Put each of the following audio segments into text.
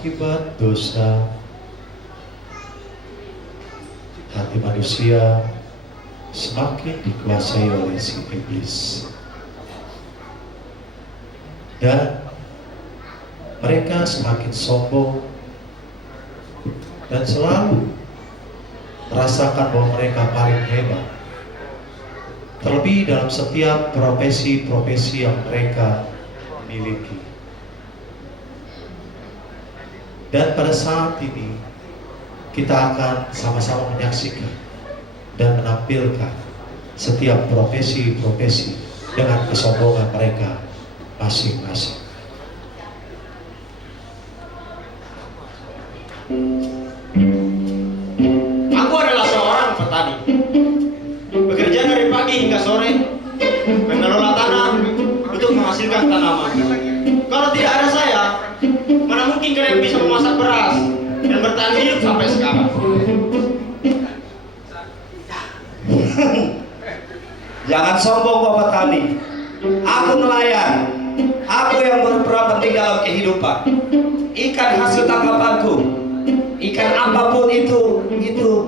akibat dosa, hati manusia semakin dikuasai oleh si iblis. Dan mereka semakin sombong dan selalu merasakan bahwa mereka paling hebat. Terlebih dalam setiap profesi-profesi yang mereka miliki. Dan pada saat ini kita akan sama-sama menyaksikan dan menampilkan setiap profesi-profesi dengan kesombongan mereka masing-masing. Aku adalah seorang petani. Bekerja dari pagi hingga sore, mengelola tanah untuk menghasilkan tanaman. Kalau tidak ada saya, mana mungkin kalian bisa memasak beras dan bertahan hidup sampai sekarang. Jangan sombong Bapak petani. Aku nelayan. Aku yang berperan penting dalam kehidupan. Ikan hasil tangkapanku. Ikan apapun itu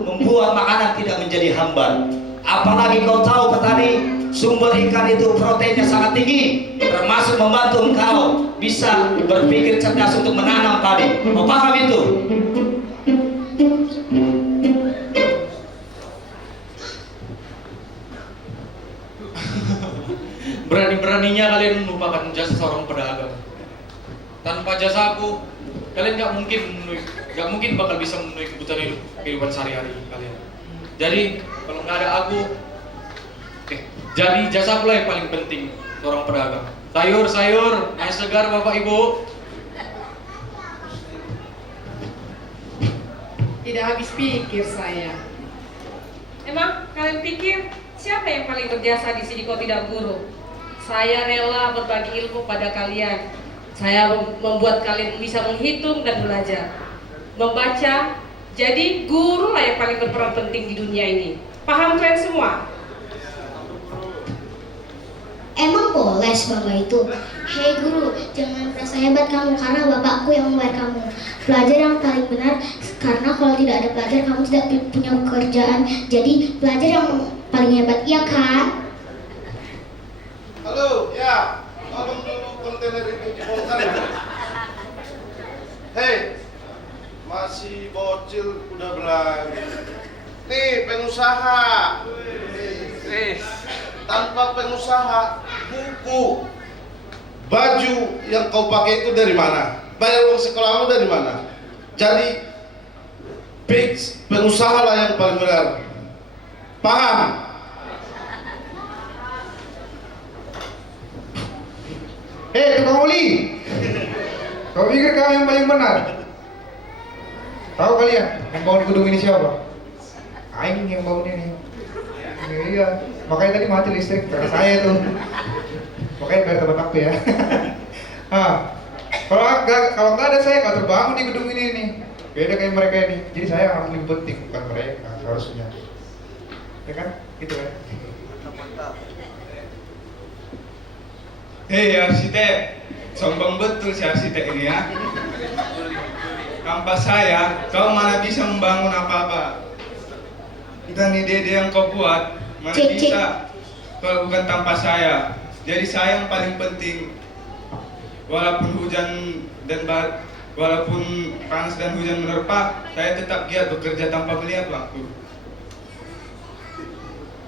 membuat makanan tidak menjadi hambar. Apalagi kau tahu petani, sumber ikan itu proteinnya sangat tinggi, termasuk membantu engkau bisa berpikir cerdas untuk menanam padi. Kau paham itu? Berani-beraninya kalian melupakan jasa seorang pedagang. Tanpa jasaku, kalian nggak mungkin bakal bisa memenuhi kebutuhan kehidupan sehari-hari kalian. Jadi kalau nggak ada aku, jadi jasaku lah yang paling penting seorang pedagang. Sayur-sayur, yang segar Bapak Ibu. Tidak habis pikir saya. Emang kalian pikir siapa yang paling berjasa di sini kok tidak guru? Saya rela berbagi ilmu pada kalian. Saya membuat kalian bisa menghitung dan belajar, membaca. Jadi guru lah yang paling berperan penting di dunia ini. Paham kalian semua? Emang boleh sebangga itu? Hei guru, jangan merasa hebat kamu karena bapakku yang membayar kamu. Belajar yang paling benar, karena kalau tidak ada pelajar kamu tidak punya pekerjaan. Jadi belajar yang paling hebat, iya kan? Halo, ya, tolong dulu kontainer itu dibongkar ya. Hei, masih bocil udah berani. Nih pengusaha. Tanpa pengusaha, buku, baju yang kau pakai itu dari mana? Bayar uang sekolahmu dari mana? Jadi pengusaha lah yang paling benar. Paham? Hei tukang oli, kau pikir kau yang paling benar? Tahu kalian yang bangun gedung ini siapa? Aing yang bangun ini. Iya, makanya tadi mati listrik karena saya tuh. Makanya biar tempat aku ya. Nah, kalau nggak ada saya nggak terbangun di gedung ini nih. Beda kayak mereka ini. Jadi saya yang paling penting, bukan mereka harusnya. Ya kan? Gitu kan? Hei arsitek, sombong betul si arsitek ini ya. Tanpa saya, kau mana bisa membangun apa-apa. Dan ide-ide yang kau buat, mana bisa kalau bukan tanpa saya. Jadi saya yang paling penting. Walaupun walaupun panas dan hujan menerpa, saya tetap giat bekerja tanpa melihat waktu.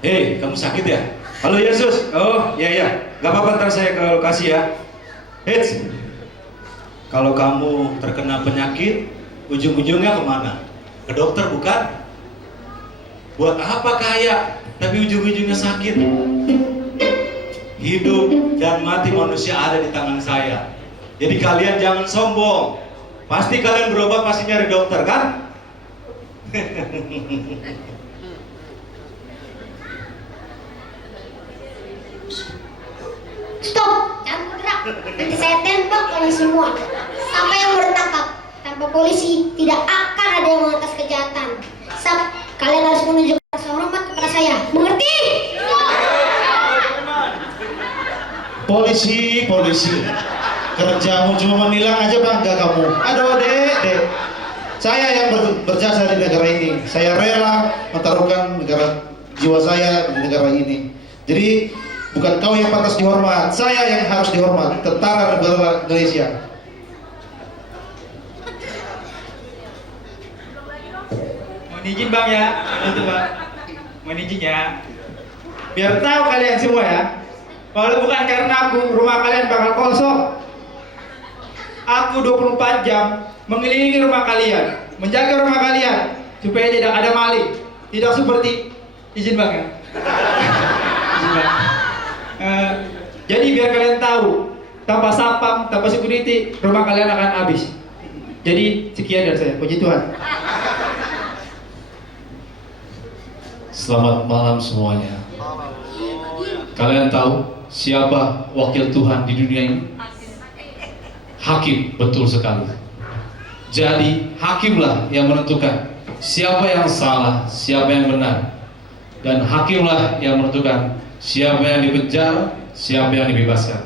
Hei, kamu sakit ya? Halo Yesus. Oh, iya. Gak apa-apa, ntar saya ke lokasi ya. Hits. Kalau kamu terkena penyakit, ujung-ujungnya kemana? Ke dokter bukan? Buat apa kaya, tapi ujung-ujungnya sakit? Hidup dan mati manusia ada di tangan saya. Jadi kalian jangan sombong. Pasti kalian berobat, pasti nyari dokter kan? Stop, jangan bergerak. Nanti saya tembak kalian semua. Sampai yang tertangkap. Tanpa polisi tidak akan ada yang mengatas kejahatan. Kalian harus menunjukkan rasa hormat kepada saya. Mengerti? Polisi. Kerjamu cuma menilang aja bangga kamu. Aduh dek. Saya yang berjasa di negara ini. Saya rela mentaruhkan jiwa saya di negara ini. Jadi bukan kau yang pantas dihormat, saya yang harus dihormat. Tentara negara Indonesia. Mohon izin bang ya, itu bang. Mohon izin ya. Biar tahu kalian semua ya, kalau bukan karena aku, rumah kalian bakal kosong. Aku 24 jam mengelilingi rumah kalian, menjaga rumah kalian supaya tidak ada maling. Tidak seperti izin bang ya. Izin bang. Jadi biar kalian tahu, tanpa sapam, tanpa security, rumah kalian akan habis. Jadi sekian dari saya. Puji Tuhan. Selamat malam semuanya. Kalian tahu siapa wakil Tuhan di dunia ini? Hakim, betul sekali. Jadi hakimlah yang menentukan siapa yang salah, siapa yang benar. Dan hakimlah yang menentukan siapa yang dipenjara, siapa yang dibebaskan.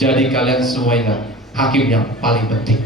Jadi kalian semua ingat, hakim yang paling penting.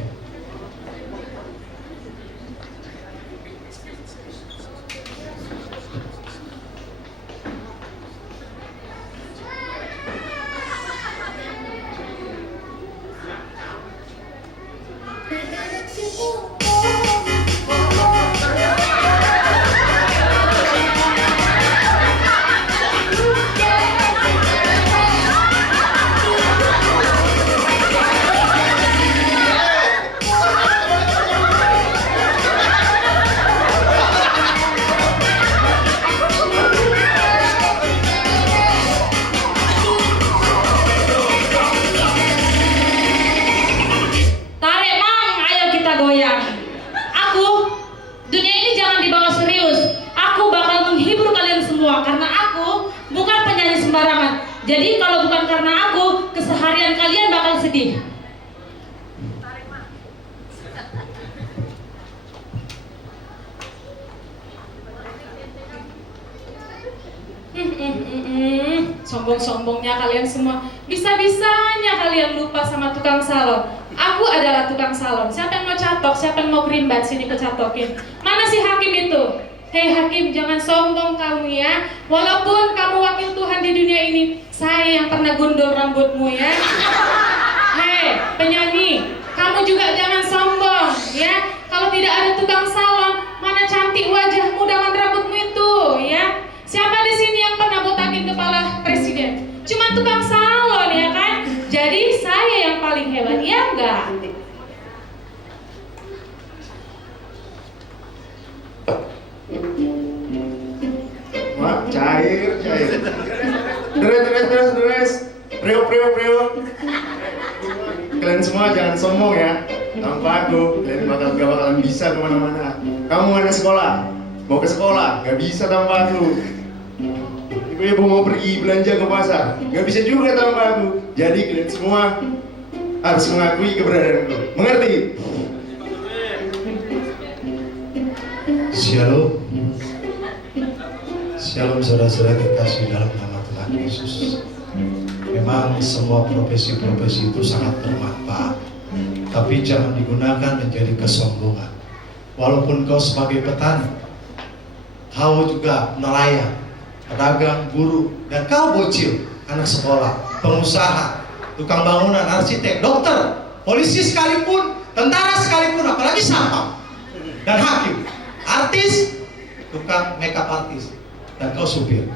Jadi kalau bukan karena aku, keseharian kalian bakal sedih. Sombong-sombongnya kalian semua. Bisa-bisanya kalian lupa sama tukang salon. Aku adalah tukang salon. Siapa yang mau catok, siapa yang mau kerimbat, sini kecatokin. Mana si hakim itu? Hei hakim, jangan sombong kamu ya. Walaupun kamu wakil Tuhan di dunia ini, saya yang pernah gundul rambutmu ya. Hei penyanyi, kamu juga jangan sombong ya. Kalau tidak ada tukang salon, mana cantik wajahmu dengan rambutmu itu ya. Siapa di sini yang pernah botakin kepala presiden? Cuma tukang salon ya kan. Jadi saya yang paling hebat ya enggak? Wah, cair. Deres. Priok. Kalian semua jangan sombong ya. Tanpa aku, kalian gak bakalan bisa kemana-mana. Kamu ada sekolah, mau ke sekolah, gak bisa tanpa aku. Ibu mau pergi belanja ke pasar, gak bisa juga tanpa aku. Jadi kalian semua harus mengakui keberadaanku. Mengerti? Shalom saudara-saudara dikasih dalam nama Tuhan Yesus. Memang semua profesi-profesi itu sangat bermanfaat, tapi jangan digunakan menjadi kesombongan. Walaupun kau sebagai petani, kau juga nelayan, pedagang, guru, dan kau bocil, anak sekolah, pengusaha, tukang bangunan, arsitek, dokter, polisi sekalipun, tentara sekalipun, apalagi satpam dan hakim, artis, tukang makeup artis, dan kau supir.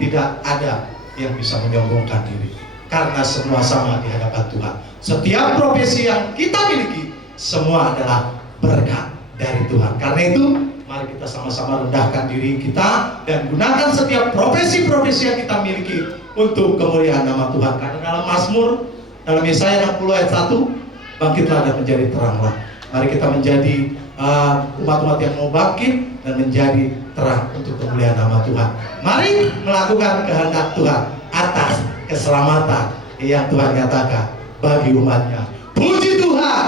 Tidak ada yang bisa menyombongkan diri, karena semua sama di hadapan Tuhan. Setiap profesi yang kita miliki, semua adalah berkat dari Tuhan. Karena itu, mari kita sama-sama rendahkan diri kita dan gunakan setiap profesi-profesi yang kita miliki untuk kemuliaan nama Tuhan. Karena dalam Mazmur, dalam Yesaya 60 ayat 1, bangkitlah dan menjadi teranglah. Mari kita menjadi umat-umat yang mau bangkit dan menjadi terang untuk kemuliaan nama Tuhan. Mari melakukan kehendak Tuhan atas keselamatan yang Tuhan nyatakan bagi umatnya. Puji Tuhan.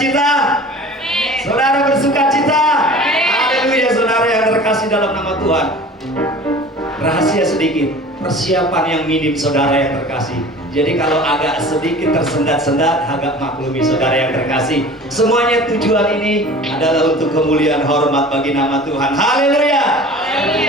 cita? Saudara bersuka cita? Haleluya, saudara yang terkasih dalam nama Tuhan. Rahasia sedikit, persiapan yang minim saudara yang terkasih. Jadi kalau agak sedikit tersendat-sendat, agak maklumi saudara yang terkasih. Semuanya tujuan ini adalah untuk kemuliaan hormat bagi nama Tuhan. Haleluya.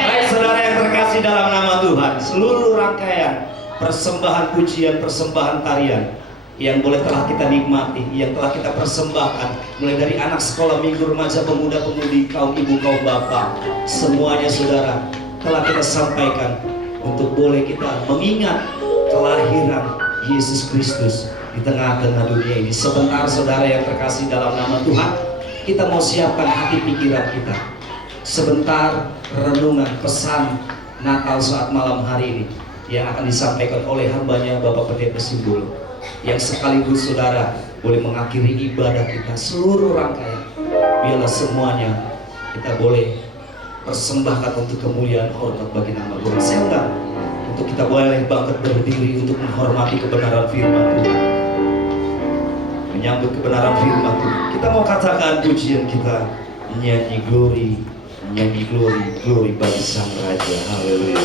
Baik saudara yang terkasih dalam nama Tuhan, seluruh rangkaian persembahan pujian, persembahan tarian yang boleh telah kita nikmati, yang telah kita persembahkan, mulai dari anak sekolah minggu, remaja, pemuda, pemudi, kaum ibu, kaum bapak, semuanya saudara telah kita sampaikan untuk boleh kita mengingat kelahiran Yesus Kristus di tengah-tengah dunia ini. Sebentar saudara yang terkasih dalam nama Tuhan, kita mau siapkan hati pikiran kita. Sebentar renungan pesan Natal saat malam hari ini yang akan disampaikan oleh hambanya Bapak Pendeta Simbolo, yang sekaligus saudara boleh mengakhiri ibadah kita seluruh rangkaian. Biarlah semuanya kita boleh persembahkan untuk kemuliaan hormat bagi nama Tuhan. Saya undang untuk kita boleh bangkit berdiri untuk menghormati kebenaran firman Tuhan, menyambut kebenaran firman Tuhan. Kita mau katakan pujian kita, nyanyi glory, nyanyi glory, glory bagi Sang Raja. Haleluya.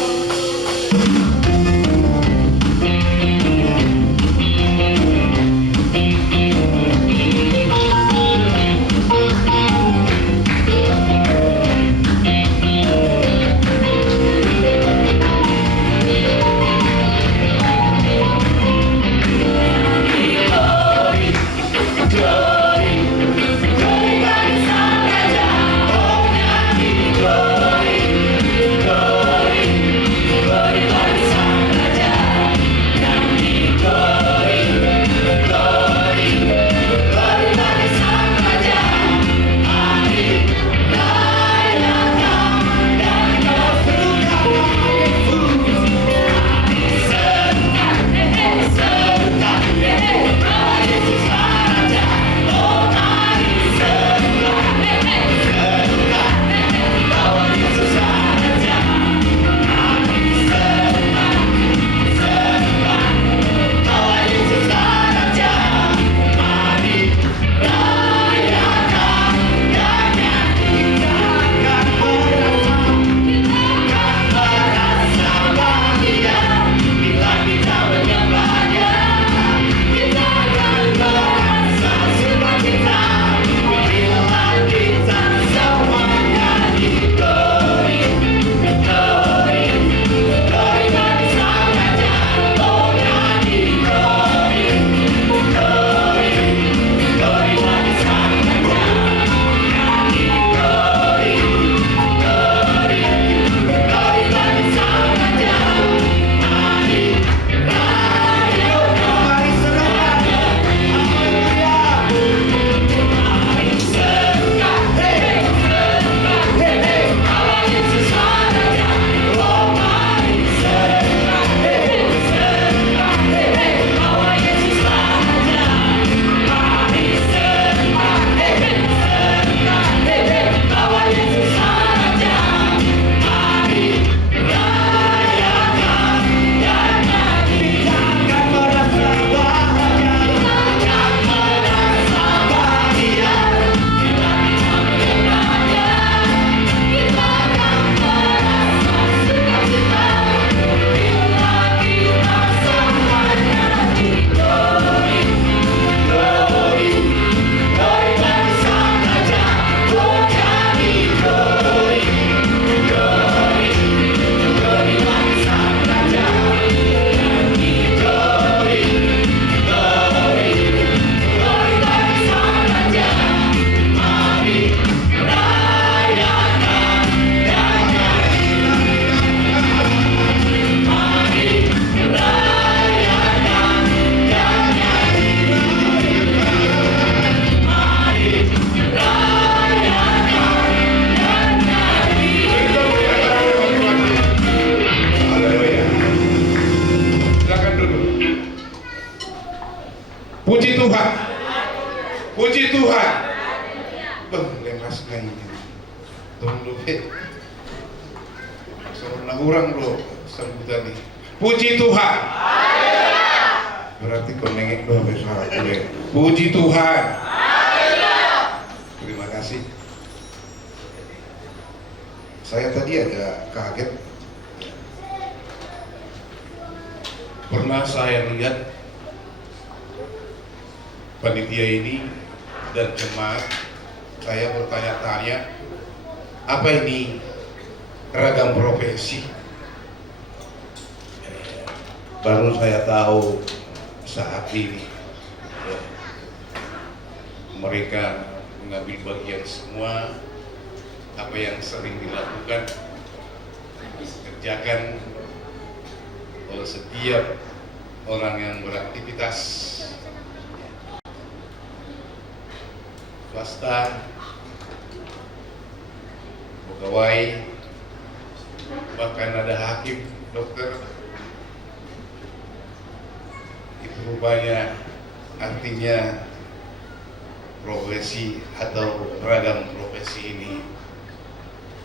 Puji Tuhan. Puji Tuhan. Lemas lagi. Tunggu dulu. Seorang orang bro sambutan ini. Puji Tuhan. Berarti kau nengok doa besar. Puji Tuhan. kasih. Saya tadi agak kaget. Pernah saya lihat panitia ini dan jemaat, saya bertanya-tanya, apa ini ragam profesi? Baru saya tahu saat ini mereka mengambil bagian semua apa yang sering dilakukan, dikerjakan oleh setiap orang yang beraktivitas swasta, pegawai, bahkan ada hakim, dokter. Itu rupanya artinya profesi atau ragam profesi ini.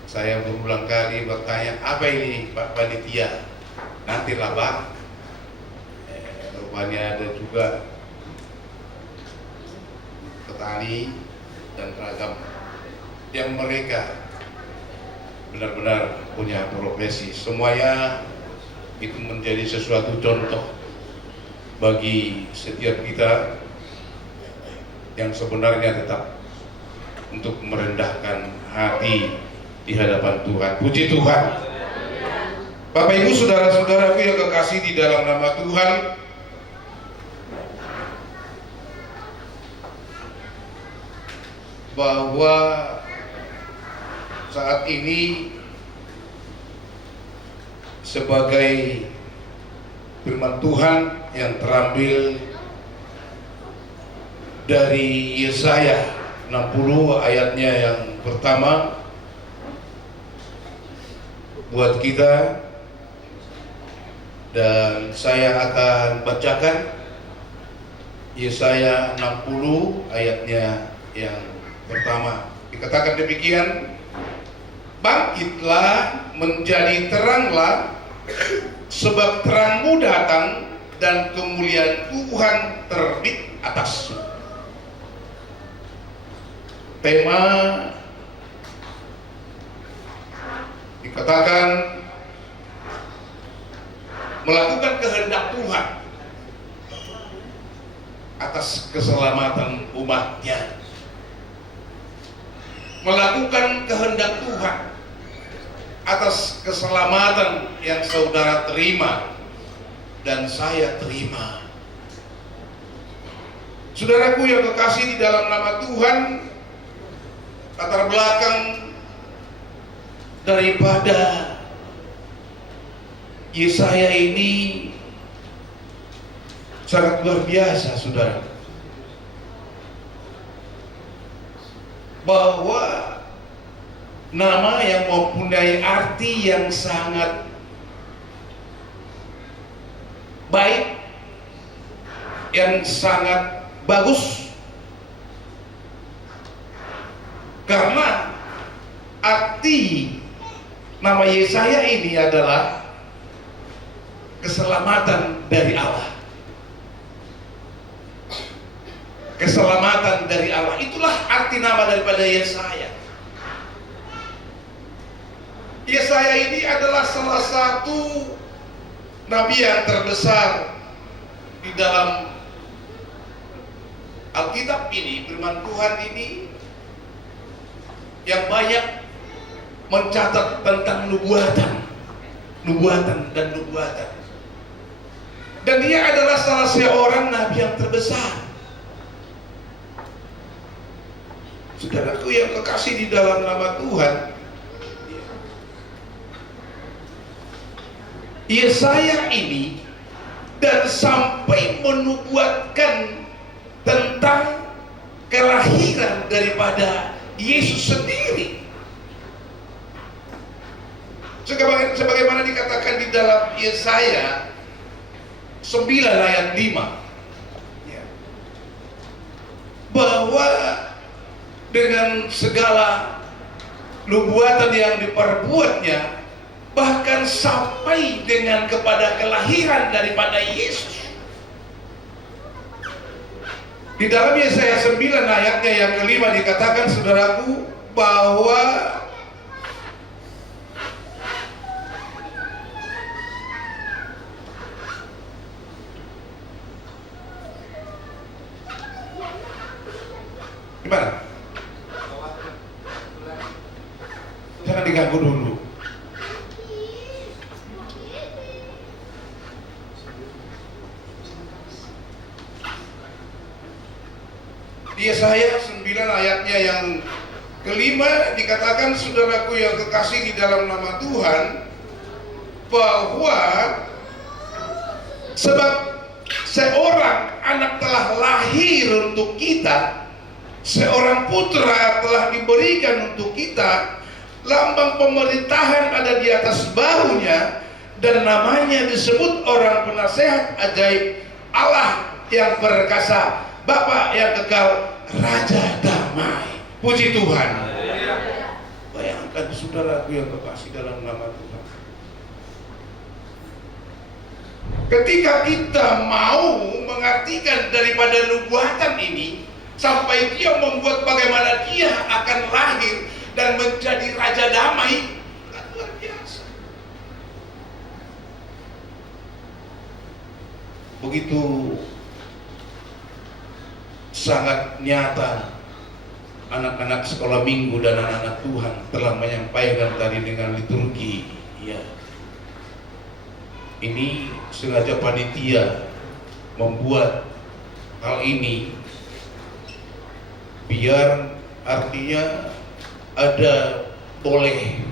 Saya berulang kali bertanya, apa ini Pak Panitia? Nantilah Pak. Rupanya ada juga petani dan ragam yang mereka benar-benar punya profesi. Semuanya itu menjadi sesuatu contoh bagi setiap kita yang sebenarnya tetap untuk merendahkan hati di hadapan Tuhan. Puji Tuhan. Bapak Ibu saudara-saudaraku yang kekasih di dalam nama Tuhan, bahwa saat ini sebagai firman Tuhan yang terambil dari Yesaya 60 ayatnya yang pertama buat kita, dan saya akan bacakan Yesaya 60 ayatnya yang pertama. Dikatakan demikian, bangkitlah, menjadi teranglah, sebab terangmu datang dan kemuliaan Tuhan terbit atasmu. Tema dikatakan melakukan kehendak Tuhan atas keselamatan umatnya. Melakukan kehendak Tuhan atas keselamatan yang saudara terima dan saya terima. Saudaraku yang kekasih di dalam nama Tuhan, latar belakang daripada Yesaya ini sangat luar biasa, saudara. Bahwa nama yang mempunyai arti yang sangat baik, yang sangat bagus, karena arti nama Yesaya ini adalah keselamatan dari Allah. Keselamatan dari Allah, itulah arti nama daripada Yesaya. Yesaya ini adalah salah satu nabi yang terbesar di dalam Alkitab ini, firman Tuhan ini, yang banyak mencatat tentang nubuatan. Dan dia adalah salah seorang nabi yang terbesar. Saudaraku yang kekasih di dalam nama Tuhan, Yesaya ini dan sampai menubuatkan tentang kelahiran daripada Yesus sendiri. Sebagaimana dikatakan di dalam Yesaya 9 ayat 5, bahwa dengan segala nubuatan yang diperbuatnya, bahkan sampai dengan kepada kelahiran daripada Yesus. Di dalam Yesaya 9 ayatnya yang kelima dikatakan, saudaraku, bahwa gimana? Jangan diganggu dulu. Di Yesaya 9 ayatnya yang kelima dikatakan, saudaraku yang kekasih di dalam nama Tuhan, bahwa sebab seorang anak telah lahir untuk kita, seorang putra telah diberikan untuk kita, lambang pemerintahan ada di atas bahunya, dan namanya disebut orang penasehat ajaib, Allah yang perkasa, Bapa yang kekal, Raja damai. Puji Tuhan. Bayangkan saudaraku yang kekasih dalam nama Tuhan, ketika kita mau mengartikan daripada nubuatan ini sampai dia membuat bagaimana dia akan lahir dan menjadi Raja damai, luar biasa. Begitu sangat nyata anak-anak sekolah minggu dan anak-anak Tuhan telah menyampaikan tadi dengan liturgi. Ya, ini sengaja panitia membuat hal ini biar artinya ada boleh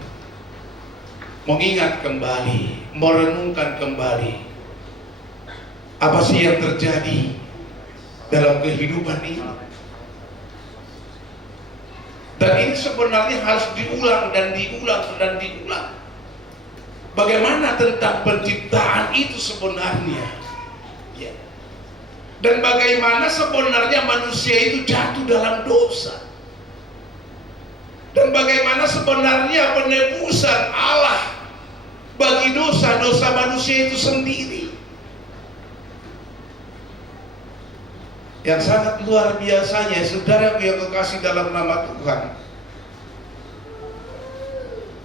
mengingat kembali, merenungkan kembali apa sih yang terjadi dalam kehidupan ini. Dan ini sebenarnya harus diulang dan diulang dan diulang. Bagaimana tentang penciptaan itu sebenarnya, ya. Dan bagaimana sebenarnya manusia itu jatuh dalam dosa, dan bagaimana sebenarnya penebusan Allah bagi dosa-dosa manusia itu sendiri. Yang sangat luar biasanya, saudara yang kekasih dalam nama Tuhan,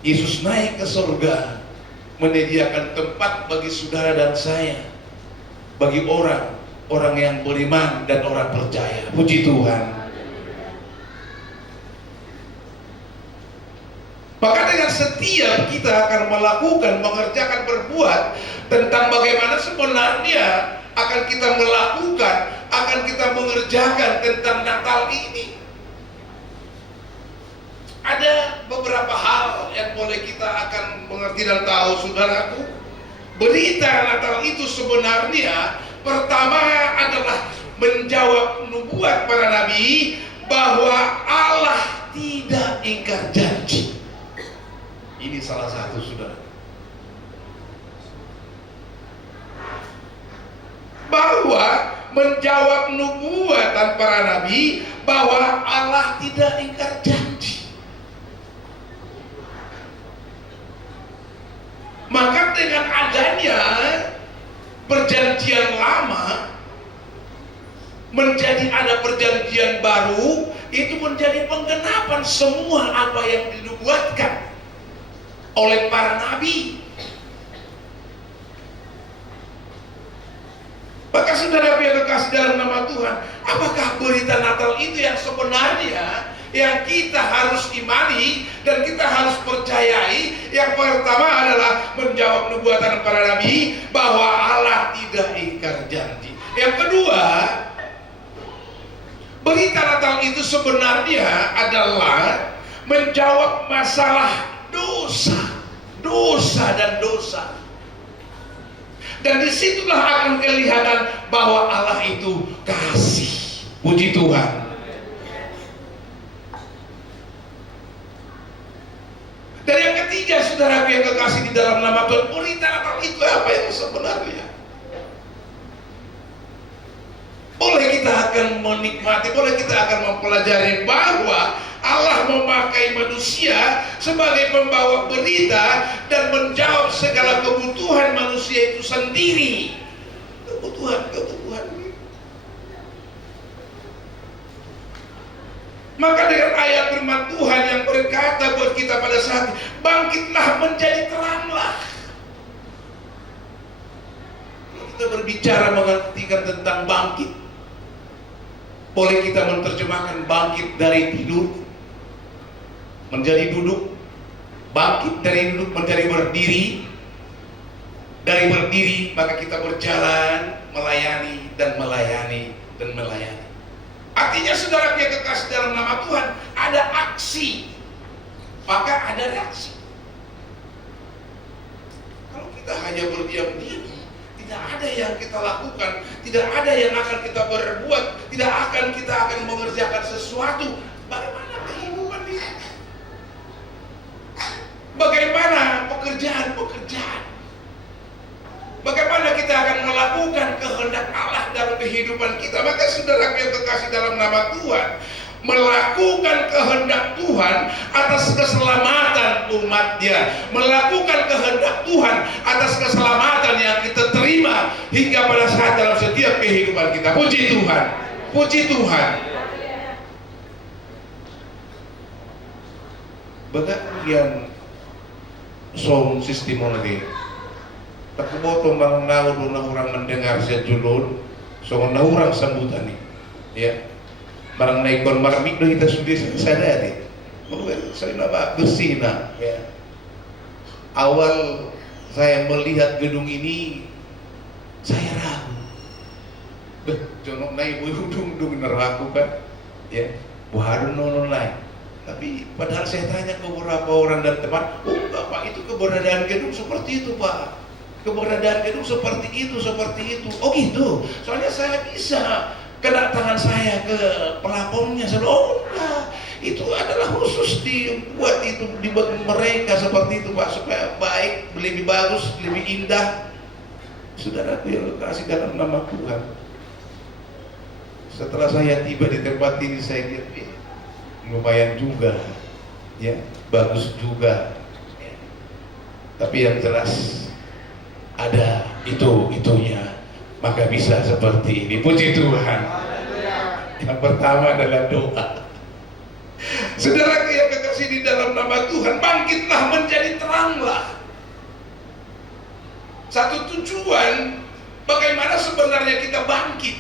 Yesus naik ke surga, menyediakan tempat bagi saudara dan saya, bagi orang yang beriman dan orang percaya. Puji Tuhan. Maka dengan setia kita akan melakukan, mengerjakan, berbuat tentang bagaimana sebenarnya akan kita melakukan, akan kita mengerjakan tentang Natal ini. Ada beberapa hal yang boleh kita akan mengerti dan tahu, saudaraku. Berita Natal itu sebenarnya pertama adalah menjawab nubuat para nabi bahwa Allah tidak ingkar janji. Ini salah satu, saudara. Bahwa menjawab nubuatan para nabi bahwa Allah tidak ingkar janji. Maka dengan adanya perjanjian lama menjadi ada perjanjian baru, itu menjadi penggenapan semua apa yang dinubuatkan oleh para nabi. Maka saudara yang kekasih dalam nama Tuhan, apakah berita Natal itu yang sebenarnya yang kita harus imani dan kita harus percayai? Yang pertama adalah menjawab nubuatan para nabi bahwa Allah tidak ingkar janji. Yang kedua, berita Natal itu sebenarnya adalah menjawab masalah dosa dan dosa. Dan disitulah akan kelihatan bahwa Allah itu kasih. Puji Tuhan. Dan yang ketiga, saudara yang kekasih di dalam nama Tuhan, berita Natal itu apa yang sebenarnya? Boleh kita akan menikmati, boleh kita akan mempelajari bahwa Allah memakai manusia sebagai pembawa berita dan menjawab segala kebutuhan manusia itu sendiri. Kebutuhan. Maka dengan ayat firman Tuhan yang berkata buat kita pada saat ini, bangkitlah menjadi teranglah. Kalau kita berbicara mengartikan tentang bangkit, boleh kita menerjemahkan bangkit dari tidur menjadi duduk, bangkit dari duduk menjadi berdiri, dari berdiri maka kita berjalan, melayani dan melayani dan melayani. Artinya saudara yang kekasih dalam nama Tuhan, ada aksi maka ada reaksi. Kalau kita hanya berdiam diri, tidak ada yang kita lakukan, tidak ada yang akan kita berbuat, tidak akan kita akan mengerjakan sesuatu. Bagaimana kehidupan kita? Bagaimana pekerjaan-pekerjaan? Bagaimana kita akan melakukan kehendak Allah dalam kehidupan kita? Maka saudara yang terkasih dalam nama Tuhan, melakukan kehendak Tuhan atas keselamatan umatnya, melakukan kehendak Tuhan atas keselamatan yang kita terima hingga pada saat dalam setiap kehidupan kita. Puji Tuhan, puji Tuhan. Bagian sound system ini tak boto mengenal orang mendengar sejulun, so orang sambutan nih, ya. Barang naikon marmik do kita sudah sadari, saya nama bersih nak, ya. Awal saya melihat gedung ini, saya ragu. Jonok naik udung neraku kan, ya. Waduh nono naik. Tapi padahal saya tanya ke beberapa orang dan teman, oh Pak itu keberadaan gedung seperti itu Pak. Keberadaan gedung seperti itu. Oh gitu. Soalnya saya bisa kedatangan saya ke pelapornya. Saya bilang, oh enggak. Itu adalah khusus dibuat mereka seperti itu Pak, supaya baik, lebih bagus, lebih indah. Saudaraku yang kasih dalam nama Tuhan. Setelah saya tiba di tempat ini, saya lihat lumayan juga, ya, bagus juga. Ya. Tapi yang jelas ada itunya, maka bisa seperti ini. Puji Tuhan. Yang pertama adalah doa. Saudara yang kekasih di dalam nama Tuhan, bangkitlah menjadi teranglah. Satu tujuan, bagaimana sebenarnya kita bangkit,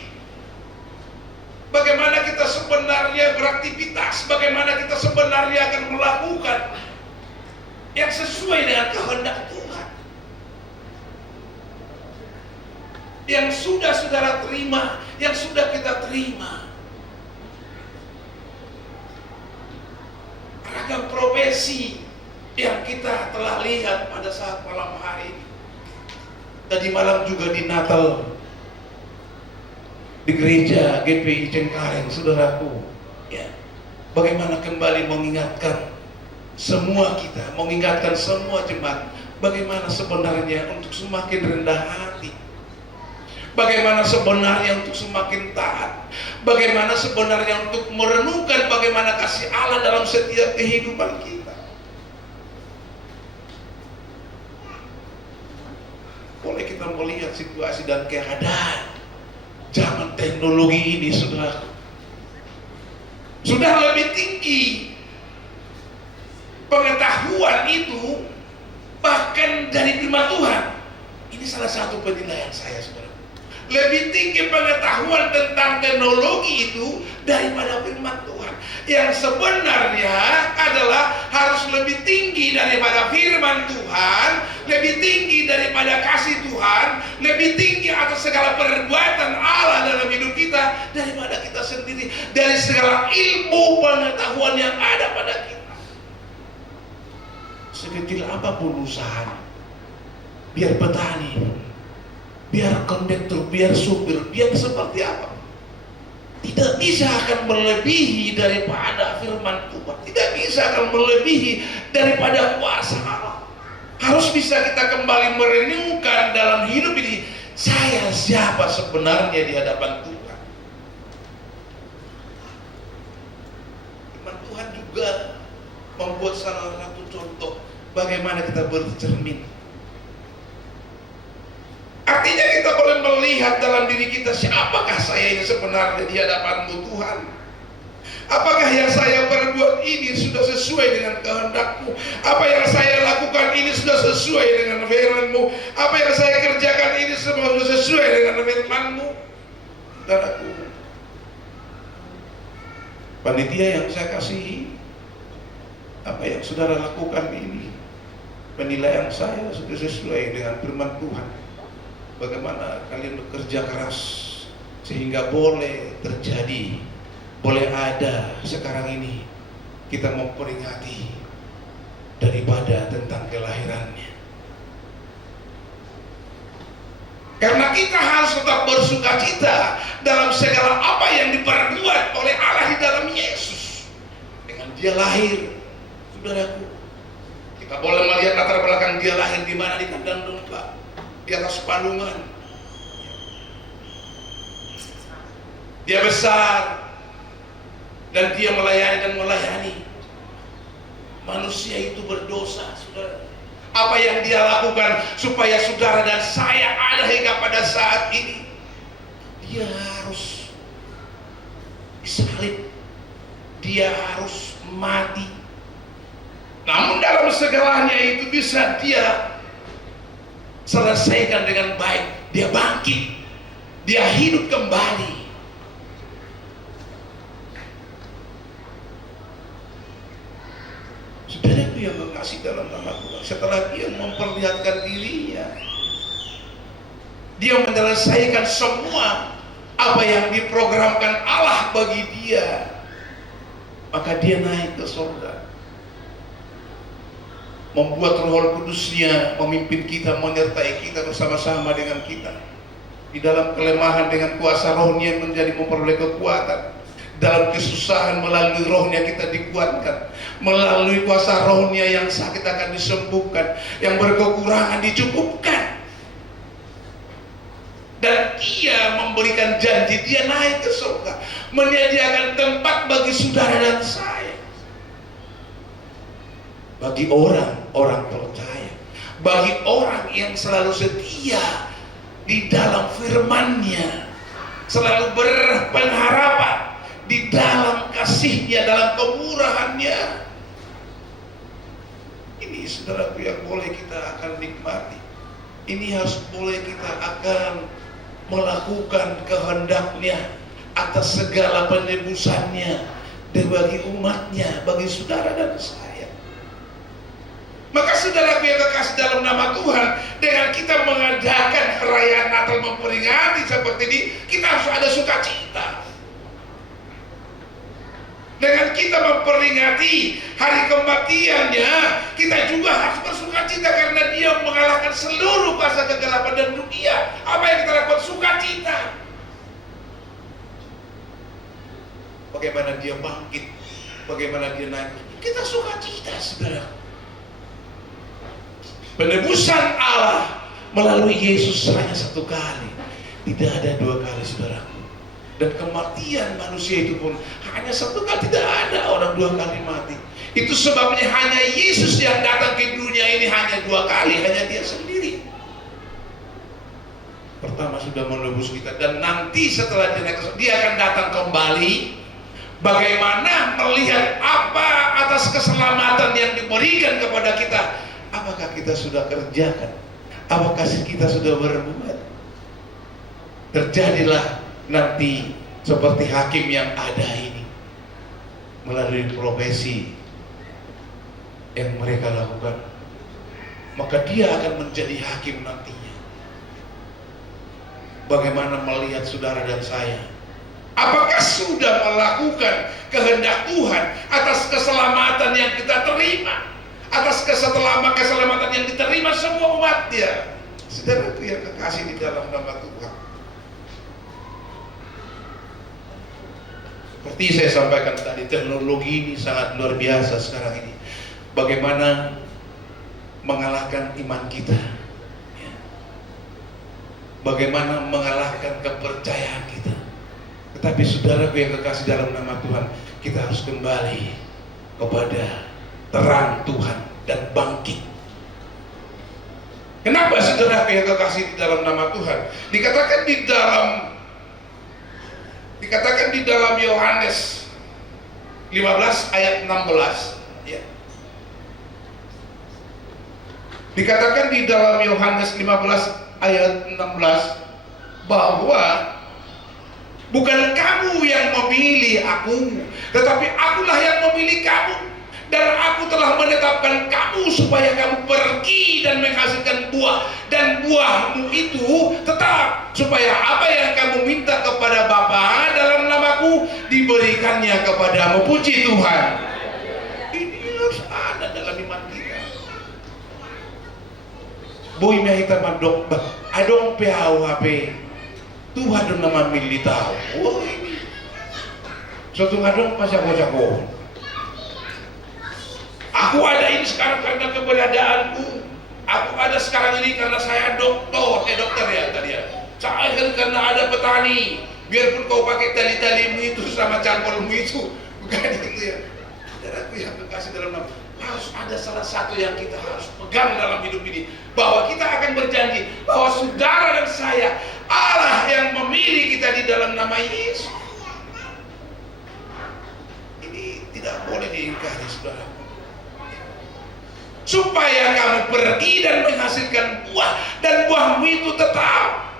bagaimana kita sebenarnya beraktivitas, bagaimana kita sebenarnya akan melakukan yang sesuai dengan kehendak Tuhan. Yang sudah saudara terima, yang sudah kita terima. Ragam profesi yang kita telah lihat pada saat malam hari ini. Tadi malam juga di Natal di gereja GPI Cengkareng, saudaraku, ya, bagaimana kembali mengingatkan semua kita, mengingatkan semua jemaat, bagaimana sebenarnya untuk semakin rendah hati, bagaimana sebenarnya untuk semakin taat, bagaimana sebenarnya untuk merenungkan bagaimana kasih Allah dalam setiap kehidupan kita. Boleh kita melihat situasi dan keadaan zaman teknologi ini, saudara, sudah lebih tinggi pengetahuan itu bahkan dari firman Tuhan. Ini salah satu penilaian saya, saudara. Lebih tinggi pengetahuan tentang teknologi itu daripada firman Tuhan. Yang sebenarnya adalah harus lebih tinggi daripada firman Tuhan, lebih tinggi daripada kasih Tuhan, lebih tinggi atas segala perbuatan Allah dalam hidup kita daripada kita sendiri, dari segala ilmu pengetahuan yang ada pada kita. Sekecil apapun usahanya, biar petani, biar kondektur, biar supir, biar seperti apa, tidak bisa akan melebihi daripada firman Tuhan, tidak bisa akan melebihi daripada kuasa Allah. Harus bisa kita kembali merenungkan dalam hidup ini, saya siapa sebenarnya di hadapan Tuhan. Firman Tuhan juga membuat salah satu contoh bagaimana kita bercermin. Artinya kita boleh melihat dalam diri kita, siapakah saya ini sebenarnya di hadapan-Mu Tuhan. Apakah yang saya perbuat ini sudah sesuai dengan kehendak-Mu? Apa yang saya lakukan ini sudah sesuai dengan firman-Mu? Apa yang saya kerjakan ini semua sudah sesuai dengan firman-Mu? Saudaraku, panitia yang saya kasihi, apa yang saudara lakukan ini, penilaian saya sudah sesuai dengan firman Tuhan. Bagaimana kalian bekerja keras sehingga boleh terjadi, boleh ada sekarang ini kita memperingati daripada tentang kelahirannya. Karena kita harus tetap bersukacita dalam segala apa yang diperbuat oleh Allah di dalam Yesus. Dengan dia lahir, saudaraku, kita boleh melihat latar belakang dia lahir di mana, di kandang domba, di atas palungan. Dia besar dan dia melayani. Manusia itu berdosa, saudara. Apa yang dia lakukan supaya saudara dan saya ada hingga pada saat ini? Dia harus disalib, dia harus mati. Namun dalam segalanya itu bisa dia selesaikan dengan baik. Dia bangkit, dia hidup kembali. Saudaraku yang mengasihi dalam nama Tuhan, setelah dia memperlihatkan dirinya, dia menyelesaikan semua apa yang diprogramkan Allah bagi dia, maka dia naik ke surga, membuat Roh Kudusnya memimpin kita, menyertai kita bersama-sama dengan kita di dalam kelemahan. Dengan kuasa Rohnya menjadi memperoleh kekuatan. Dalam kesusahan melalui Rohnya kita dikuatkan, melalui kuasa Rohnya yang sakit akan disembuhkan, yang berkekurangan dicukupkan. Dan dia memberikan janji, dia naik ke surga, menyediakan tempat bagi saudara dan saya, bagi orang-orang percaya, bagi orang yang selalu setia di dalam firman-Nya, selalu berpengharapan di dalam kasih-Nya, dalam kemurahan-Nya. Ini saudaraku yang boleh kita akan nikmati. Ini harus boleh kita akan melakukan kehendak-Nya atas segala penebusan-Nya bagi umat-Nya, bagi saudara dan saya. Maka saudaraku yang kekasih dalam nama Tuhan, dengan kita mengadakan perayaan Natal, memperingati seperti ini, kita harus ada sukacita. Dengan kita memperingati hari kematiannya, kita juga harus bersukacita karena dia mengalahkan seluruh kuasa kegelapan dan dunia. Apa yang kita lakukan? Sukacita. Bagaimana dia bangkit, bagaimana dia naik, kita sukacita, saudara. Penebusan Allah melalui Yesus hanya satu kali, tidak ada dua kali, saudara. Dan kematian manusia itu pun hanya satu kali, tidak ada orang dua kali mati. Itu sebabnya hanya Yesus yang datang ke dunia ini hanya dua kali, hanya dia sendiri. Pertama sudah menebus kita, dan nanti setelah dia akan datang kembali. Bagaimana melihat apa atas keselamatan yang diberikan kepada kita? Apakah kita sudah kerjakan? Apakah kita sudah berbuat? Terjadilah nanti seperti hakim yang ada ini, melalui profesi yang mereka lakukan, maka dia akan menjadi hakim nantinya. Bagaimana melihat saudara dan saya? Apakah sudah melakukan kehendak Tuhan atas keselamatan yang kita terima, atas keselamatan yang diterima semua umat-Nya? Saudaraku yang kekasih di dalam nama Tuhan, seperti saya sampaikan tadi, teknologi ini sangat luar biasa sekarang ini. Bagaimana mengalahkan iman kita, bagaimana mengalahkan kepercayaan kita. Tetapi saudaraku yang kekasih dalam nama Tuhan, kita harus kembali kepada terang Tuhan dan bangkit. Kenapa saudaraku yang kekasih di dalam nama Tuhan? Dikatakan di dalam Yohanes 15 ayat 16. Ya. Dikatakan di dalam Yohanes 15 ayat 16 bahwa bukan kamu yang memilih aku, tetapi akulah yang memilih kamu, dan aku telah menetapkan kamu supaya kamu pergi dan menghasilkan buah, dan buahmu itu tetap, supaya apa yang kamu minta kepada Bapa dalam namaku diberikannya kepadamu. Puji Tuhan. Ini harus ada dalam iman kita. Boy mahita mandok ba adong piao HP Tuhan dong nama milih tahu. Oh ini suatu ngadong pas jago-jago. Aku ada ini sekarang karena keberadaanku. Aku ada sekarang ini karena saya dokter ya tadi ya. Saya karena ada petani. Biarpun kau pakai tali-talimu itu sama cangkolmu itu, bukan itu ya. Saudaraku yang kekasih dalam nama, harus ada salah satu yang kita harus pegang dalam hidup ini, bahwa kita akan berjanji bahwa saudara dan saya, Allah yang memilih kita di dalam nama Yesus. Ini tidak boleh diingkari, saudara. Supaya kamu pergi dan menghasilkan buah, dan buahmu itu tetap.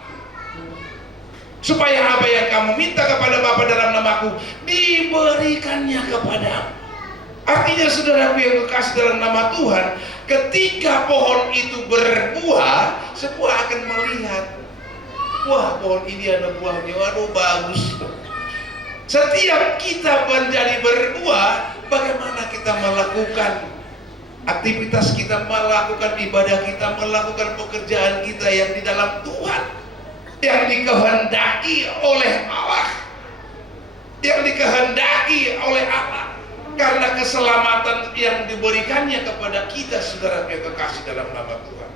Supaya apa yang kamu minta kepada Bapa dalam namaku diberikannya kepadamu. Artinya saudaraku yang kekasih dalam nama Tuhan, ketika pohon itu berbuah, semua akan melihat, wah pohon ini ada buahnya, waduh bagus. Setiap kita menjadi berbuah, bagaimana kita melakukan aktivitas kita, melakukan ibadah kita, melakukan pekerjaan kita yang di dalam Tuhan, yang dikehendaki oleh Allah, yang dikehendaki oleh Allah. Karena keselamatan yang diberikannya kepada kita, saudara yang kekasih dalam nama Tuhan.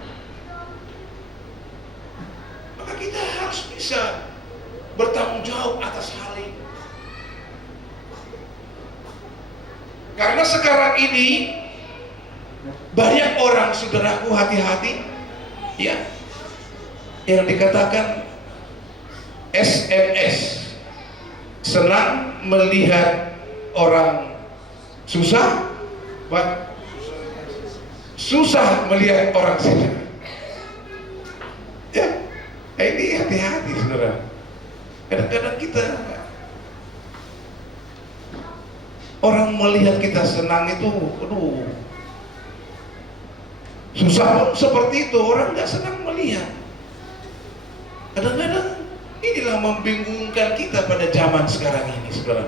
Maka kita harus bisa bertanggung jawab atas hal ini. Karena sekarang ini banyak orang, saudaraku, hati-hati ya, yang dikatakan SMS, senang melihat orang susah, susah melihat orang senang. Ya, ini hati-hati, saudara. Kadang-kadang kita, orang melihat kita senang itu, aduh, susah pun seperti itu, orang nggak senang melihat. Kadang-kadang inilah membingungkan kita pada zaman sekarang ini, saudara.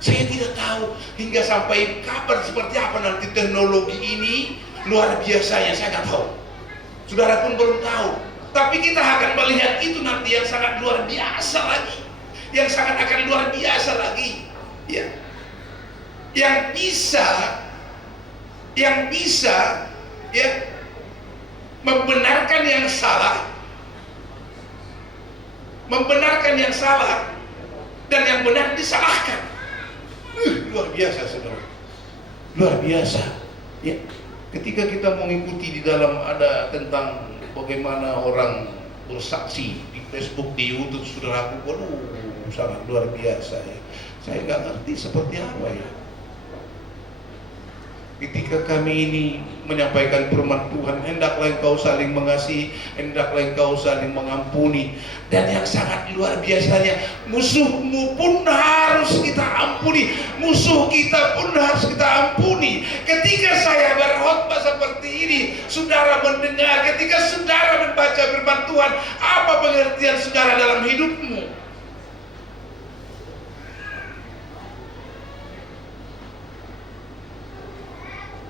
Saya tidak tahu hingga sampai kapan, seperti apa nanti teknologi ini luar biasanya, saya nggak tahu. Saudara pun belum tahu. Tapi kita akan melihat itu nanti yang sangat luar biasa lagi, yang sangat akan luar biasa lagi, ya. Yang bisa, ya, membenarkan yang salah, dan yang benar disalahkan. Luar biasa, saudara. Luar biasa. Ya, ketika kita mengikuti di dalam ada tentang bagaimana orang bersaksi di Facebook, di YouTube, saudaraku, waduh, sangat luar biasa ya. Saya nggak ngerti seperti apa ya. Ketika kami ini menyampaikan firman Tuhan, hendaklah engkau saling mengasihi, hendaklah engkau saling mengampuni. Dan yang sangat luar biasanya, musuhmu pun harus kita ampuni, musuh kita pun harus kita ampuni. Ketika saya berkhotbah seperti ini, saudara mendengar, ketika saudara membaca firman Tuhan, apa pengertian saudara dalam hidupmu?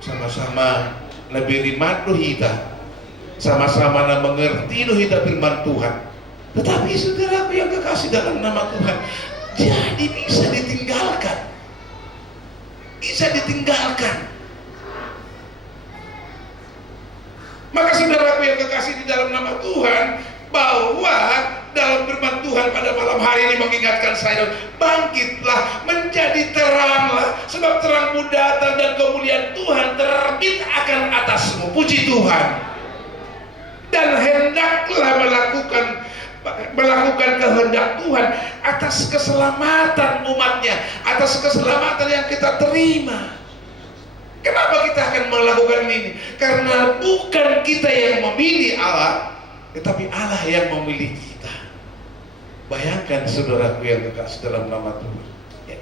Sama-sama lebih rimat lo hita, sama-sama mengerti lo hita firman Tuhan. Tetapi saudaraku yang kekasih dalam nama Tuhan, jadi bisa ditinggalkan. Maka saudaraku yang kekasih di dalam nama Tuhan, bahwa dalam firman Tuhan pada malam hari ini mengingatkan saya, bangkitlah, menjadi teranglah, sebab terangmu datang dan kemuliaan Tuhan terbit akan atasmu. Puji Tuhan. Dan hendaklah melakukan, melakukan kehendak Tuhan atas keselamatan umatnya, atas keselamatan yang kita terima. Kenapa kita akan melakukan ini? Karena bukan kita yang memilih Allah, tetapi Allah yang memilih kita. Bayangkan saudaraku yang kekasih dalam nama Tuhan, ya.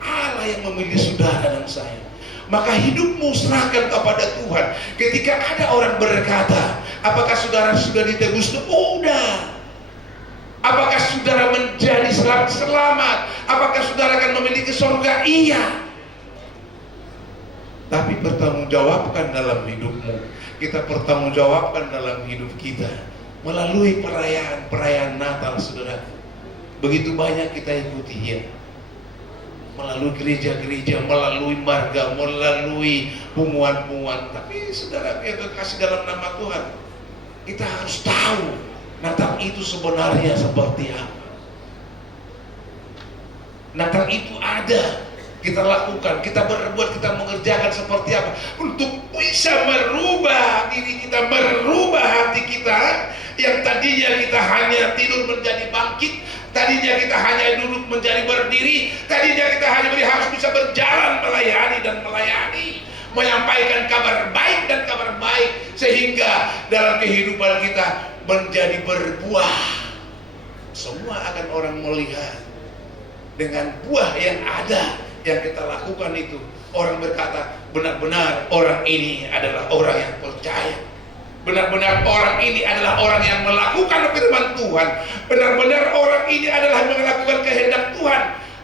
Allah yang memilih saudara dan saya. Maka hidupmu serahkan kepada Tuhan. Ketika ada orang berkata, apakah saudara sudah ditebus? Udah. Apakah saudara menjadi selamat? Apakah saudara akan memiliki surga? Iya. Tapi bertanggungjawabkan dalam hidupmu. Kita bertanggungjawabkan dalam hidup kita melalui perayaan Natal, saudara. Begitu banyak kita ikuti ya. Melalui gereja-gereja, melalui marga, melalui pengumuman-pengumuman. Tapi saudara yang kekasih dalam nama Tuhan, kita harus tahu Natal itu sebenarnya seperti apa. Natal itu ada. Kita lakukan, kita berbuat, kita mengerjakan seperti apa untuk bisa merubah diri kita, merubah hati kita yang tadinya kita hanya tidur menjadi bangkit, tadinya kita hanya duduk menjadi berdiri, tadinya kita hanya harus bisa berjalan melayani dan melayani, menyampaikan kabar baik dan kabar baik, sehingga dalam kehidupan kita menjadi berbuah. Semua akan orang melihat dengan buah yang ada yang kita lakukan itu. Orang berkata, benar-benar orang ini adalah orang yang percaya. Benar-benar orang ini adalah orang yang melakukan firman Tuhan. Benar-benar orang ini adalah melakukan kehendak Tuhan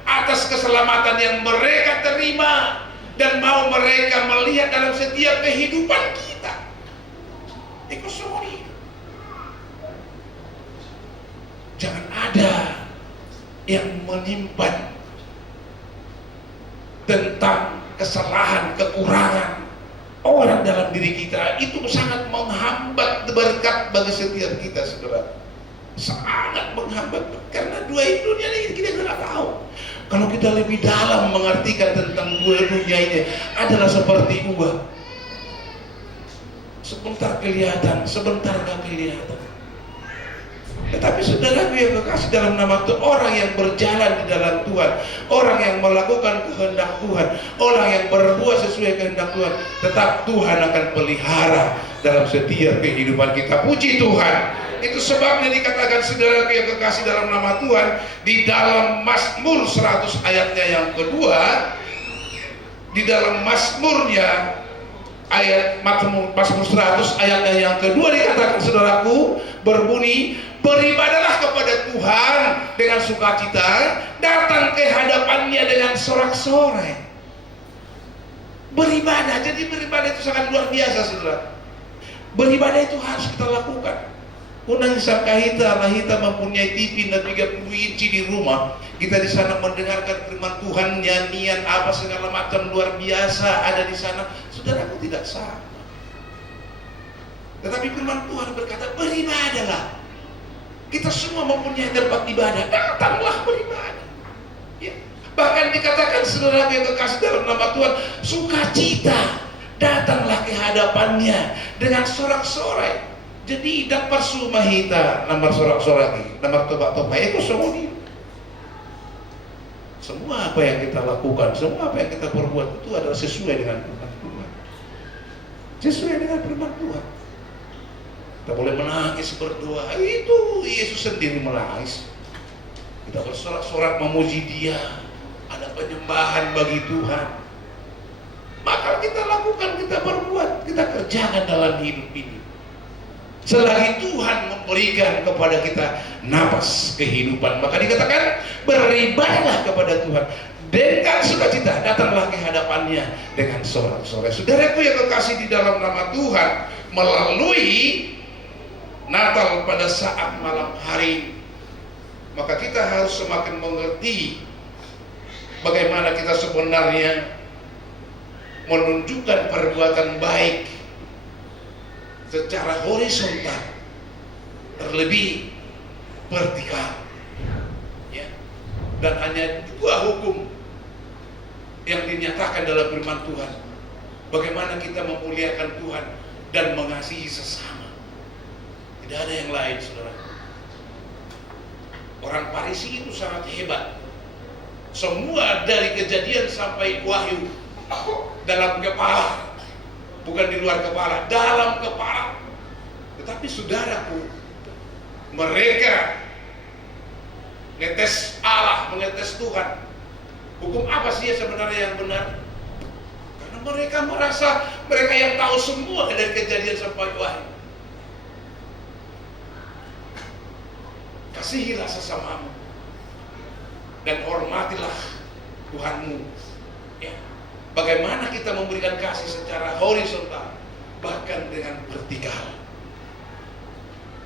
atas keselamatan yang mereka terima dan mau mereka melihat dalam setiap kehidupan kita. Itu semua. Jangan ada yang menyimpan tentang kesalahan, kekurangan orang dalam diri kita. Itu sangat menghambat berkat bagi setiap kita, saudara. Sangat menghambat, karena dua dunia ini kita nggak tahu. Kalau kita lebih dalam mengartikan tentang dua dunia ini, adalah seperti uang. Sebentar kelihatan, sebentar nggak kelihatan. Tetapi saudaraku yang kekasih dalam nama Tuhan, orang yang berjalan di dalam Tuhan, orang yang melakukan kehendak Tuhan, orang yang berbuat sesuai kehendak Tuhan, tetap Tuhan akan pelihara dalam setiap kehidupan kita. Puji Tuhan. Itu sebabnya dikatakan saudaraku yang kekasih dalam nama Tuhan, di dalam Mazmur 100 ayatnya yang kedua, di dalam Mazmurnya ayat Mazmur 100 ayatnya yang kedua dikatakan saudaraku, berbunyi, beribadahlah kepada Tuhan dengan sukacita, datang ke hadapannya dengan sorak-sorai. Beribadah, jadi beribadah itu sangat luar biasa, saudara. Beribadah itu harus kita lakukan. Unang Sakahita, Lahita mempunyai TV 30 inci di rumah. Kita di sana mendengarkan firman Tuhan, nyanyian apa segala macam luar biasa ada di sana. Saudaraku, tidak sama. Tetapi firman Tuhan berkata, beribadahlah. Kita semua mempunyai tempat ibadah, datanglah beribadah. Ya. Bahkan dikatakan saudara yang kekasih dalam nama Tuhan, sukacita, datanglah ke hadapannya dengan sorak-sorai. Jadi dapat sumahita, nomor sorak-sorai, nomor toba-toba itu semua ini. Semua apa yang kita lakukan, semua apa yang kita perbuat itu adalah sesuai dengan firman Tuhan. Sesuai dengan firman Tuhan. Kita boleh menangis berdoa, itu Yesus sendiri menangis. Kita bersorak-sorak memuji Dia, ada penyembahan bagi Tuhan. Maka kita lakukan, kita berbuat, kita kerjakan dalam hidup ini. Selagi Tuhan memberikan kepada kita napas kehidupan, maka dikatakan beribadahlah kepada Tuhan dengan sukacita, datanglah ke hadapannya dengan sorak-sorai. Saudaraku yang kekasih di dalam nama Tuhan, melalui Natal pada saat malam hari, maka kita harus semakin mengerti bagaimana kita sebenarnya menunjukkan perbuatan baik secara horizontal, terlebih vertikal, ya. Dan hanya dua hukum yang dinyatakan dalam firman Tuhan: bagaimana kita memuliakan Tuhan dan mengasihi sesama. Tidak ada yang lain, saudara. Orang Farisi itu sangat hebat. Semua dari Kejadian sampai Wahyu dalam kepala, bukan di luar kepala, dalam kepala. Tetapi saudaraku, mereka ngetes Allah, mengetes Tuhan. Hukum apa sih sebenarnya yang benar? Karena mereka merasa mereka yang tahu semua dari Kejadian sampai Wahyu. Kasihilah sesamamu dan hormatilah Tuhanmu. Ya. Bagaimana kita memberikan kasih secara horizontal, bahkan dengan vertikal.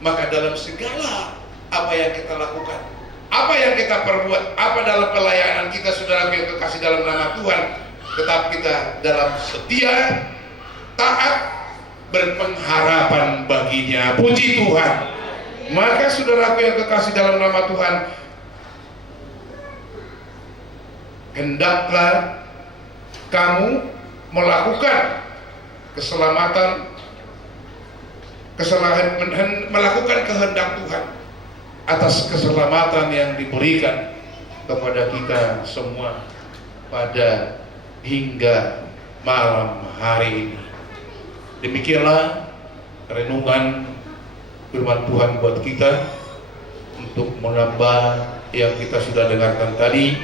Maka dalam segala apa yang kita lakukan, apa yang kita perbuat, apa dalam pelayanan kita, saudara yang terkasih dalam nama Tuhan, tetap kita dalam setia, taat, berpengharapan baginya. Puji Tuhan. Maka saudaraku yang terkasih dalam nama Tuhan, hendaklah kamu melakukan melakukan kehendak Tuhan atas keselamatan yang diberikan kepada kita semua pada hingga malam hari ini. Demikianlah renungan firman Tuhan buat kita untuk menambah yang kita sudah dengarkan tadi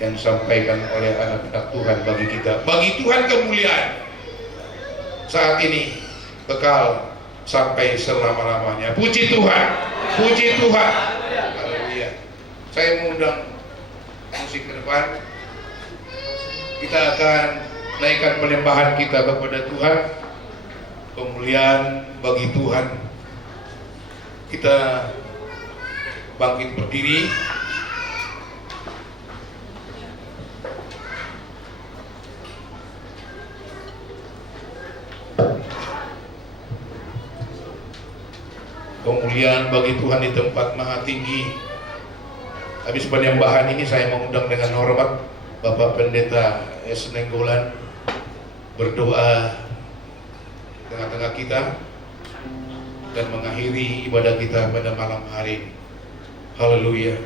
yang disampaikan oleh anak-anak Tuhan bagi kita. Bagi Tuhan kemuliaan saat ini kekal sampai selama-lamanya. Puji Tuhan, puji Tuhan. Haleluya. Saya mengundang musik ke depan. Kita akan naikkan penyembahan kita kepada Tuhan. Kemuliaan bagi Tuhan. Kita bangkit berdiri. Kemuliaan bagi Tuhan di tempat maha tinggi. Habis penyembahan ini saya mengundang dengan hormat Bapak Pendeta S. Nenggolan berdoa tengah-tengah kita dan mengakhiri ibadah kita pada malam hari ini. Haleluya.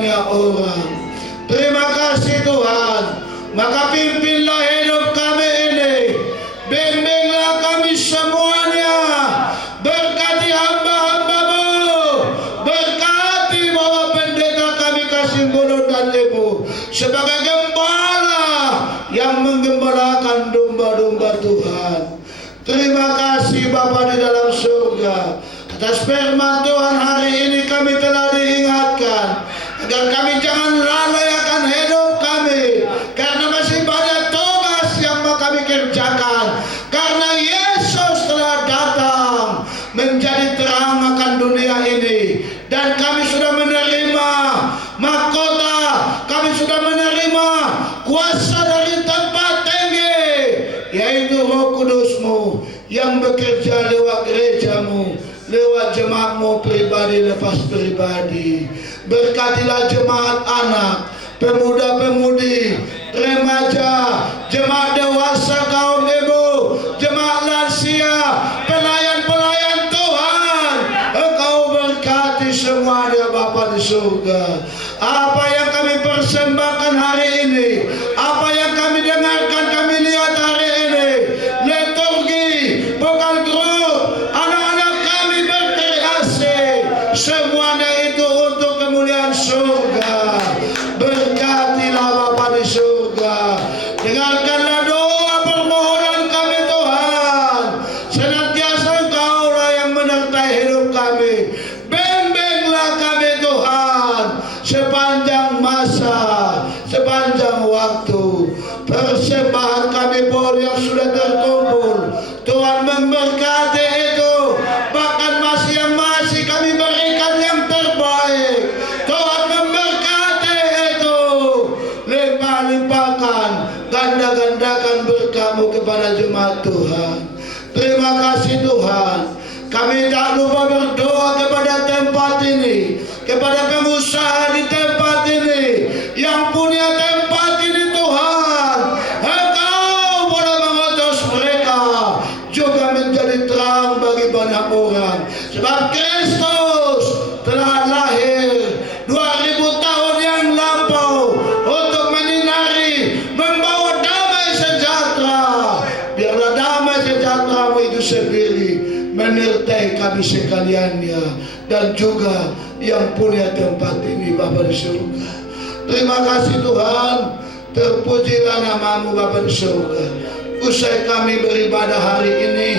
banyak orang. Terima kasih Tuhan. Maka pimpinlah hidup kami ini. Bimbinglah kami semuanya. Berkati hamba-hamba-Mu. Berkati Bapak Pendeta kami Kasih Bolo dan Ibu sebagai gembala yang menggembalakan domba-domba Tuhan. Terima kasih Bapa di dalam surga. Atas firman Tuhan hari ini kami telah diingatkan agar kami jangan lalai akan hidup kami, karena masih banyak tugas yang mau kami kerjakan. Karena Yesus telah datang menjadi terang akan dunia ini, dan kami sudah menerima mahkota, kami sudah menerima kuasa dari tempat tinggi, yaitu Roh Kudus-Mu yang bekerja lewat gereja-Mu, lewat jemaat-Mu pribadi lepas pribadi. Berkatilah jemaat anak, pemuda-pemudi, remaja, jemaat dewasa, kaum ibu, jemaat lansia, pelayan-pelayan Tuhan. Engkau berkati semuanya Bapa di surga. Apa yang kami persembahkan hari ini, apa yang kami dengarkan, kami lihat hari ini, liturgi, bukan grup, anak-anak kami berkreasi, semuanya itu untuk kemuliaan surga. Berkatilah Bapa di surga. Dengarkanlah doa permohonan kami Tuhan. Senantiasa Engkau-lah yang menyertai hidup kami. Bimbinglah kami Tuhan sepanjang masa, sepanjang waktu. Persembahan kami pun yang sudah terkumpul, Tuhan memberkati itu. Bahkan masih yang masih kami berikan yang terbaik, Tuhan memberkati itu. Limpah-limpahkan, ganda-gandakan berkat-Mu kepada jemaat Tuhan. Terima kasih Tuhan. Kami tak lupa berdoa kepada tempat ini, kepada pengusaha di tempat ini, yang punya tempat ini Tuhan. Engkau boleh mengutus mereka juga menjadi terang bagi banyak orang. Sebab Kristus telah lahir 2000 tahun yang lampau untuk menyinari, membawa damai sejahtera. Biarlah damai sejahtera-Mu itu sendiri menyertai kami sekaliannya, dan juga yang punya tempat ini Bapa di surga. Terima kasih Tuhan. Terpujilah nama-Mu Bapa di surga. Usai kami beribadah hari ini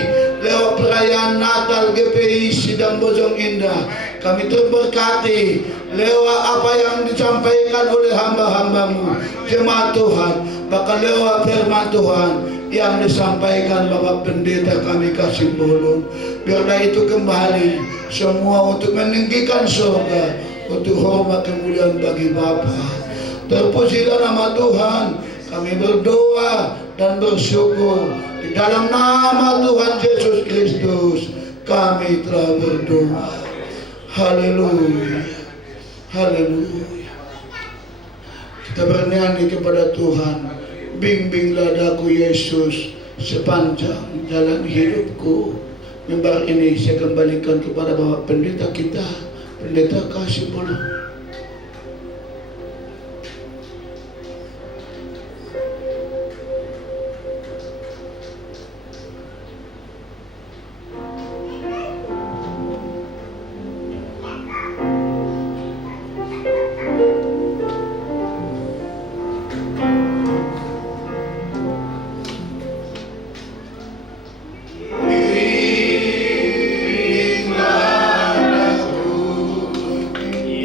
lewat perayaan Natal GPI Sidang Bojong Indah, kami terberkati lewat apa yang disampaikan oleh hamba-hamba-Mu jemaat Tuhan, bahkan lewat firman Tuhan yang disampaikan Bapak Pendeta kami Kasih Bolon. Biarlah itu kembali semua untuk meninggikan surga, untuk hormat kemuliaan bagi Bapa. Terpujilah nama Tuhan. Kami berdoa dan bersyukur di dalam nama Tuhan Yesus Kristus. Kami telah berdoa. Haleluya. Haleluya. Kita bernyanyi kepada Tuhan. Bimbinglah daku Yesus sepanjang jalan hidupku. Mimbar ini saya kembalikan kepada Bapak Pendeta kita, Pendeta Kasih Bolon.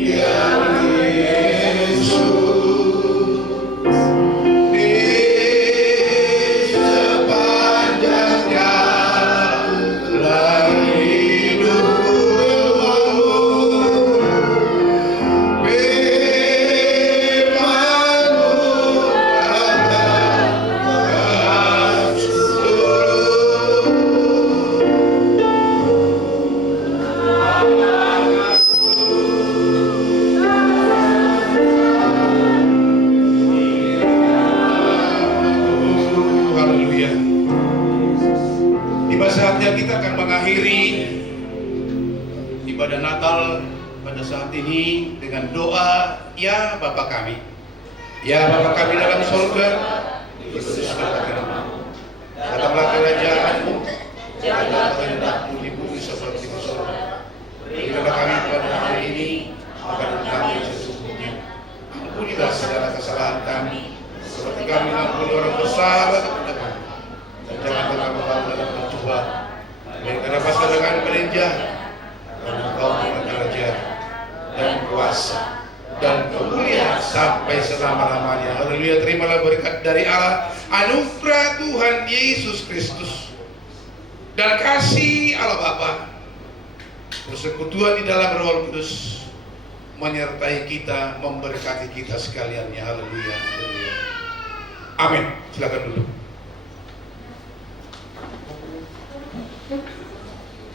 Yeah. dengan doa, ya Bapa kami. Ya Bapa kami dalam surga, dikuduskanlah namamu. Datanglah kerajaanmu, jadilah kehendakmu di bumi seperti di surga. Berikanlah kami pada hari ini makanan kami sesungguhnya. Ampunilah segala kesalahan kami, seperti kami mengampuni orang bersalah kepada kami. Dan janganlah kami bawa dalam pencobaan, melainkan lepaskan dengan jahat. Karena Engkau punya kerajaan dan kuasa dan kemuliaan sampai selama-lamanya. Haleluya. Terimalah berkat dari Allah, anugerah Tuhan Yesus Kristus, dan kasih Allah Bapa, persekutuan di dalam Roh Kudus menyertai kita, memberkati kita sekaliannya. Haleluya. Haleluya. Amin. Silakan duduk.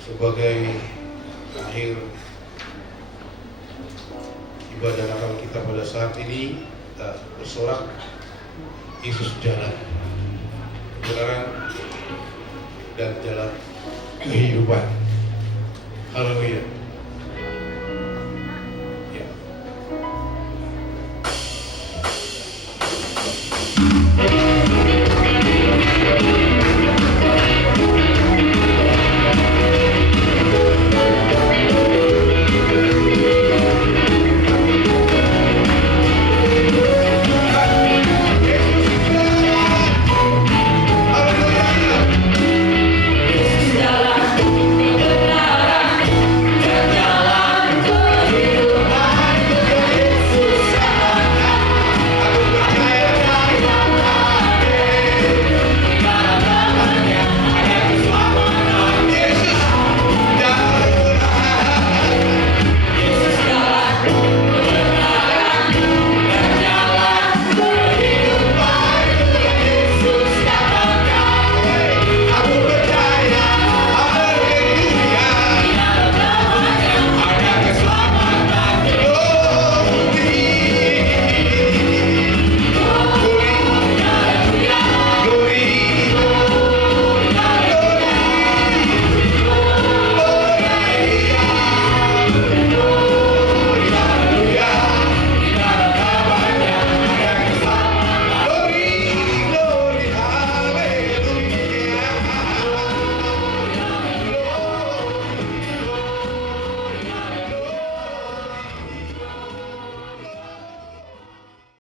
Sebagai akhir ibadah Natal kita pada saat ini, kita bersorak Yesus jalan kebenaran dan jalan kehidupan. Haleluya.